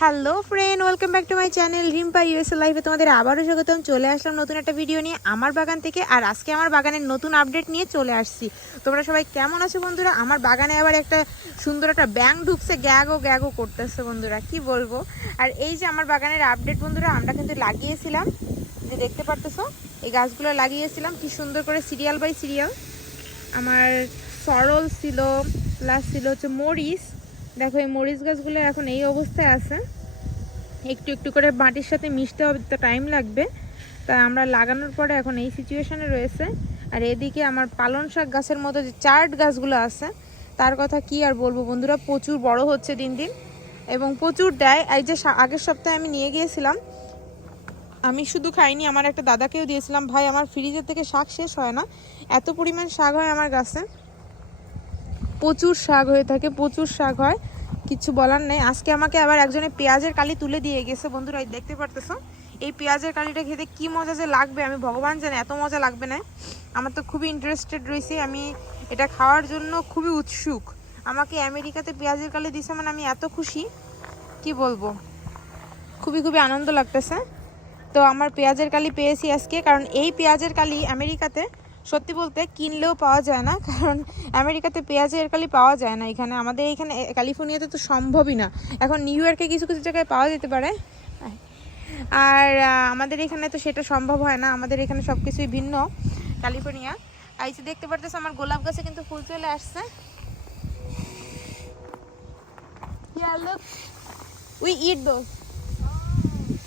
Hello friend, welcome back to my channel Rimpa USA লাইফে তোমাদের আবারও স্বাগতম। চলে আসলাম নতুন একটা ভিডিও নিয়ে আমার বাগান থেকে, আর আজকে আমার বাগানের নতুন আপডেট নিয়ে চলে আসছি। তোমরা সবাই কেমন আছো বন্ধুরা? আমার বাগানে আবার একটা সুন্দর একটা ব্যাং ঢুকছে, গ্যাগো গ্যাগো করতেছে বন্ধুরা, কি বলব? আর এই যে আমার বাগানের আপডেট বন্ধুরা, আমরা কিন্তু লাগিয়েছিলাম যে দেখতে পারতেছো? এই গাছগুলো লাগিয়েছিলাম, কি সুন্দর করে সিরিয়াল বাই সিরিয়াল। আমার সরল ছিল প্লাস ছিল হচ্ছে মরিচ দেখো, এই মরিচ গাছগুলো এখন এই অবস্থায় আছে। একটু একটু করে মাটির সাথে মিশতে হবে, তো টাইম লাগবে। তাই আমরা লাগানোর পরে এখন এই সিচুয়েশানে রয়েছে। আর এদিকে আমার পালন শাক গাছের মতো যে চার্ট গাছগুলো আছে, তার কথা কি আর বলব বন্ধুরা, প্রচুর বড় হচ্ছে দিন দিন। এবং প্রচুর দেয়। এই যে আগের সপ্তাহে আমি নিয়ে গিয়েছিলাম, আমি শুধু খাইনি, আমার একটা দাদাকেও দিয়েছিলাম, ভাই, আমার ফ্রিজের থেকে শাক শেষ হয় না। এত পরিমাণ শাক হয় আমার গাছে। প্রচুর শাক হয়ে থাকে, প্রচুর শাক হয়, কিছু বলার নেই। আজকে আমাকে আবার একজনে পেঁয়াজের কালি তুলে দিয়ে গেছে, বন্ধুরা দেখতে পারতেছো? এই পেঁয়াজের কালিটা খেতে কি মজা যে লাগবে, আমি ভগবান জানে, এত মজা লাগবে না। আমার তো খুবই ইন্টারেস্টেড রয়েছে, আমি এটা খাওয়ার জন্য খুবই উৎসুক। আমাকে আমেরিকাতে পেঁয়াজের কালি দিছে মানে আমি এত খুশি, কি বলব? খুবই খুবই আনন্দ লাগতেছে। তো আমার পেঁয়াজের কালি পেয়েছি আজকে, কারণ এই পেঁয়াজের কালি আমেরিকাতে সত্যি বলতে কিনলেও পাওয়া যায় না কারণ আমেরিকাতে পেঁয়াজের কালি পাওয়া যায় না এখানে আমাদের এখানে ক্যালিফোর্নিয়াতে তো সম্ভবই না এখন নিউ ইয়র্কে কিছু কিছু জায়গায় পাওয়া যেতে পারে আর আমাদের এখানে তো সেটা সম্ভব হয় না আমাদের এখানে সব কিছুই ভিন্ন ক্যালিফোর্নিয়া আর যে দেখতে পারতেছো আমার গোলাপ গাছে কিন্তু ফুল চলে আসছে Yeah, look. We eat those.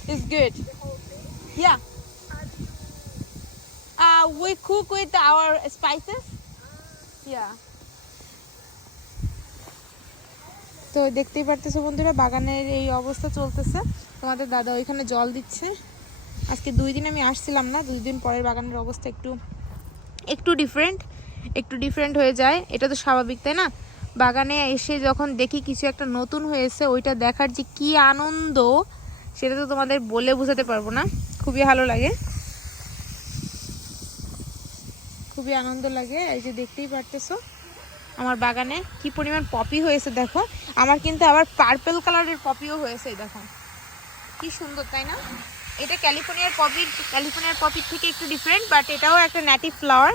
It's good. Yeah. Uh, we cook with our spices. Yeah. তো দেখতেই পারতেছো বন্ধুরা বাগানের এই অবস্থা চলতেছে। তোমাদের দাদা ওইখানে জল দিচ্ছে। আজকে দুই দিন আমি আসছিলাম না দুই দিন পরের বাগানের অবস্থা একটু একটু ডিফারেন্ট একটু ডিফারেন্ট হয়ে যায়। এটা তো স্বাভাবিক তাই না? বাগানে এসে যখন দেখি কিছু একটা নতুন হয়েছে ওইটা দেখার যে কি আনন্দ সেটা তো তোমাদের বলে বোঝাতে পারব না। খুবই ভালো লাগে। খুবই আনন্দ লাগে, এই যে দেখতেই পারতেছো আমার বাগানে কি পরিমাণ পপি হয়েছে দেখো। আমার কিন্তু আবার পার্পেল কালারের পপিও হয়েছে দেখো। কি সুন্দর, তাই না? এটা ক্যালিফোর্নিয়ার পপির ক্যালিফোর্নিয়ার পপির থেকে একটু ডিফারেন্ট বাট এটাও একটা ন্যাটিভ ফ্লাওয়ার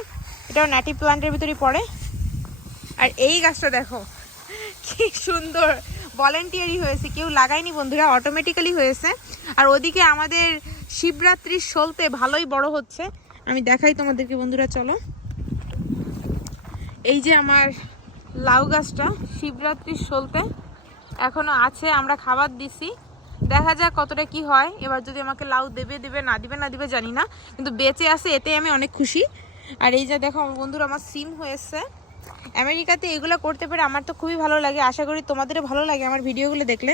এটাও ন্যাটিভ প্লান্টের ভিতরেই পড়ে। আর এই গাছটা দেখো, কি সুন্দর। ভলেন্টিয়ারি হয়েছে, কেউ লাগায়নি বন্ধুরা অটোমেটিক্যালি হয়েছে। আর ওদিকে আমাদের শিবরাত্রির সলতে ভালোই বড় হচ্ছে। আমি দেখাই তোমাদেরকে বন্ধুরা, চলো। এই যে আমার লাউ গাছটা শিবরাত্রির সলতে এখনও আছে, আমরা খাবার দিছি। দেখা যাক কতটা কি হয়। এবার যদি আমাকে লাউ দেবে দেবে, না দিবে না দিবে জানি না। কিন্তু বেঁচে আছে, এতে আমি অনেক খুশি। আর এই যে দেখো আমার বন্ধুরা, আমার সিম হয়েছে। আমেরিকাতে এগুলো করতে পেরে আমার তো খুবই ভালো লাগে। আশা করি তোমাদেরও ভালো লাগে আমার ভিডিওগুলো দেখলে।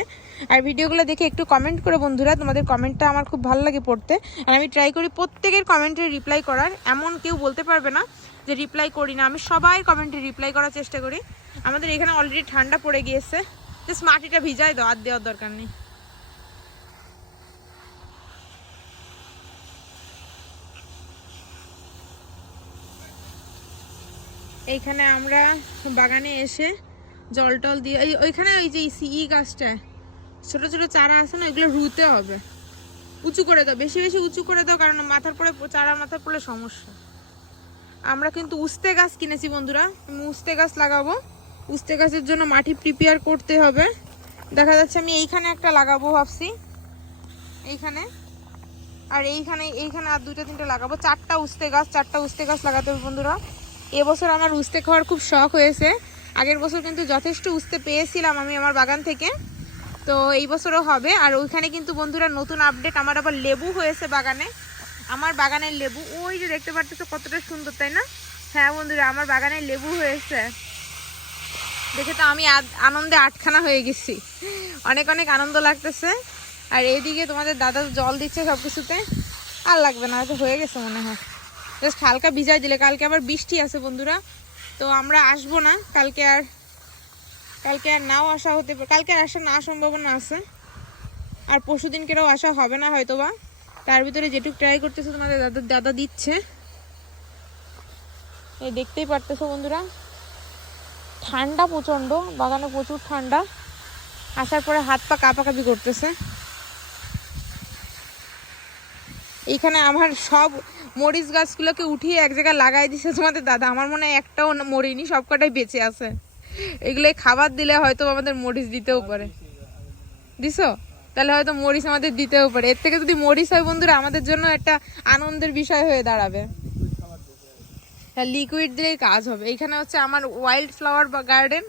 আর ভিডিওগুলো দেখে একটু কমেন্ট করে বন্ধুরা, তোমাদের কমেন্টটা আমার খুব ভালো লাগে পড়তে। আর আমি ট্রাই করি প্রত্যেকের কমেন্টে রিপ্লাই করার। এমন কেউ বলতে পারবে না। যে রিপ্লাই করি না, আমি সবাই কমেন্টে রিপ্লাই করার চেষ্টা করি। আমাদের এখানে অলরেডি ঠান্ডা পড়ে গিয়েছে। জাস্ট মাটিটা ভিজাই দাও, আর দেওয়ার দরকার নেই। এইখানে আমরা বাগানে এসে জল টল দিয়ে ওইখানে ওই যে সিই গাছটা, ছোট ছোট চারা আছে না, ওইগুলো রুতে হবে। উঁচু করে দাও, বেশি বেশি উঁচু করে দাও, কারণ মাথার পরে চারা মাথার পড়লে সমস্যা। আমরা কিন্তু উস্তে গাছ কিনেছি বন্ধুরা। আমি উস্তে গাছ লাগাবো। উস্তে গাছের জন্য মাটি প্রিপেয়ার করতে হবে। দেখা যাচ্ছে আমি এইখানে একটা লাগাবো ভাবছি। এইখানে। আর এইখানে এইখানে আর দুইটা তিনটা লাগাবো। চারটা উস্তে গাছ, চারটা উস্তে গাছ লাগাতে হবে বন্ধুরা। এবছর আমার উস্তে খাওয়ার খুব শখ হয়েছে। আগের বছর কিন্তু যথেষ্ট উস্তে পেয়েছিলাম আমি আমার বাগান থেকে। তো এই বছরও হবে। আর ওইখানে কিন্তু বন্ধুরা নতুন আপডেট আমার আবার লেবু হয়েছে বাগানে। আমার বাগানের লেবু, ওই যে দেখতে পারতেছো কতটা সুন্দর, তাই না? হ্যাঁ বন্ধুরা, আমার বাগানের লেবু হয়েছে। দেখে তো আমি আনন্দে আটখানা হয়ে গেছি। অনেক অনেক আনন্দ লাগতেছে। আর এইদিকে তোমাদের দাদা জল দিচ্ছে সব কিছুতে আর লাগবে না, হয়তো হয়ে গেছে মনে হয়। জাস্ট হালকা ভিজাই দিলে, কালকে আবার বৃষ্টি আছে বন্ধুরা। তো আমরা আসব না, কালকে আর কালকে আর নাও আসা হতে পারে কালকে আর আসা না সম্ভাবনা আছে। আর পরশু দিনকেও আসা হবে না হয়তো বা তার ভিতরে যেটুক ট্রাই করতেছে তোমাদের দাদা দাদা দিচ্ছে। এই দেখতেই পারতেছো বন্ধুরা। ঠান্ডা প্রচণ্ড, বাগানে প্রচুর ঠান্ডা। আসার পরে হাত পা কাঁপাকাঁপি করতেছে। এইখানে আমার সব মরিচ গাছগুলোকে উঠিয়ে এক জায়গায় লাগাই দিছে তোমাদের দাদা। আমার মনে হয় একটাও মরিনি, সব কটাই বেঁচে আছে। এগুলো খাবার দিলে হয়তো আমাদের মরিচ দিতেও পারে। দিছো? তাহলে হয়তো মরিচ আমাদের দিতেও পারে। এর থেকে যদি মরিচ হয় বন্ধুরা আমাদের জন্য একটা আনন্দের বিষয় হয়ে দাঁড়াবে। হ্যাঁ লিকুইড দিলেই কাজ হবে। এখানে হচ্ছে আমার ওয়াইল্ড ফ্লাওয়ার বা গার্ডেন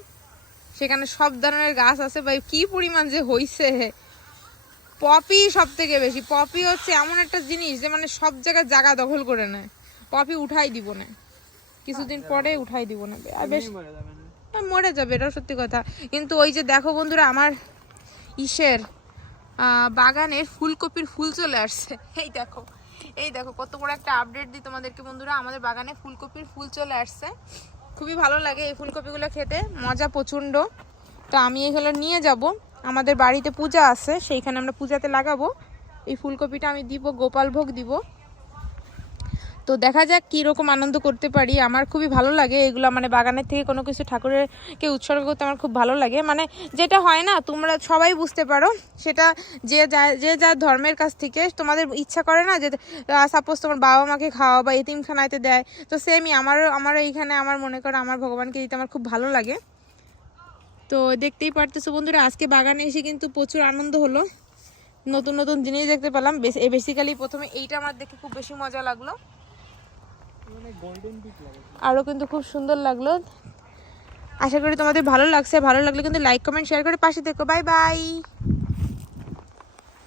সেখানে সব ধরনের গাছ আছে। বা কি পরিমাণ যে হইছে। পপি সব থেকে বেশি। পপি হচ্ছে এমন একটা জিনিস যে মানে সব জায়গায় জায়গা দখল করে নেয়। পপি উঠাই দিব না। কিছুদিন পরে উঠাই দিব না। আর বেশ মরে যাবে এটাও সত্যি কথা। কিন্তু ওই যে দেখো বন্ধুরা আমার ইসের আহ, বাগানের ফুলকপির ফুল চলে আসছে। এই দেখো এই দেখো কত বড় একটা আপডেট দিই তোমাদেরকে বন্ধুরা। আমাদের বাগানে ফুলকপির ফুল চলে আসছে। খুবই ভালো লাগে এই ফুলকপিগুলো খেতে মজা প্রচণ্ড। তো আমি এগুলো নিয়ে যাব। আমাদের বাড়িতে পূজা আছে সেইখানে আমরা পূজাতে লাগাবো। এই ফুলকপিটা আমি দিব গোপাল ভোগ দিব। তো দেখা যাক কী রকম আনন্দ করতে পারি। আমার খুবই ভালো লাগে এগুলো মানে বাগানের থেকে কোনো কিছু ঠাকুরেরকে উৎসর্গ করতে আমার খুব ভালো লাগে। মানে যেটা হয় না, তোমরা সবাই বুঝতে পারো, সেটা যে যা, যে যার ধর্মের কাছ থেকে তোমাদের ইচ্ছা করে না যে সাপোজ তোমার বাবা মাকে খাওয়া বা এতিমখানাইতে দেয়, তো সেমই আমারও আমার এইখানে আমার মনে করো আমার ভগবানকে দিতে আমার খুব ভালো লাগে। তো দেখতেই পারতেছো বন্ধুরা, আজকে বাগানে এসে কিন্তু প্রচুর আনন্দ হলো। নতুন নতুন জিনিস দেখতে পেলাম। বেসিক্যালি প্রথমে এইটা আমার দেখে খুব বেশি মজা লাগল। আরও কিন্তু খুব সুন্দর লাগল। আশা করি তোমাদের ভালো লাগছে, ভালো লাগলে কিন্তু লাইক কমেন্ট শেয়ার করে পাশে দেখো বাই বাই